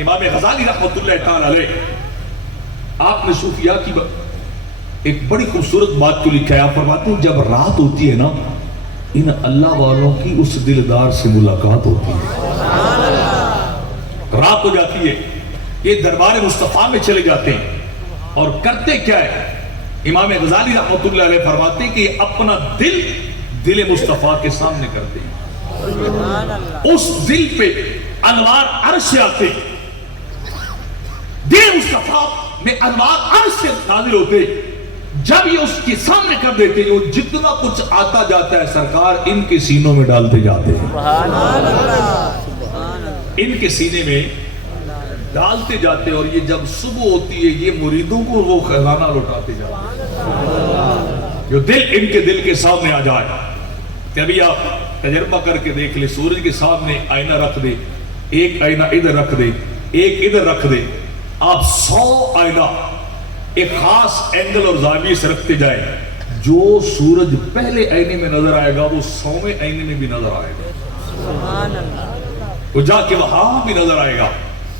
امام غزالی رحمۃ اللہ تعالی علیہ، آپ نے صوفیاء کی ایک بڑی خوبصورت بات کو لکھا ہے. آپ فرماتے ہیں جب رات ہوتی ہے نا، ان اللہ والوں کی اس دلدار سے ملاقات ہوتی ہے. رات ہو جاتی ہے، یہ دربار مصطفیٰ میں چلے جاتے ہیں اور کرتے کیا ہے؟ امام غزالی رحمۃ اللہ علیہ فرماتے ہیں کہ اپنا دل مصطفیٰ کے سامنے کرتے ہیں. اس دل پہ انوار عرش سے آتے، دل مصطفیٰ میں انوار عرش سے نازل ہوتے. جب یہ اس کے سامنے کر دیتے ہیں، وہ جتنا کچھ آتا جاتا ہے سرکار ان کے سینوں میں ڈالتے جاتے ہیں. ان کے سینے میں ڈالتے جاتے ہیں، اور یہ جب صبح ہوتی ہے یہ مریدوں کو وہ خزانہ لوٹاتے جاتے ہیں. جو دل ان کے دل کے سامنے آ جائے. کبھی آپ تجربہ کر کے دیکھ لیں، سورج کے سامنے آئینہ رکھ دے، ایک آئینہ ادھر رکھ دے، ایک ادھر رکھ دے، آپ 100 آئینہ ایک خاص اینگل اور زاویے سے رکھتے جائیں، جو سورج پہلے آئینے میں نظر آئے گا وہ 100ویں آئینے میں بھی نظر آئے گا، وہ جا کے وہاں بھی نظر آئے گا.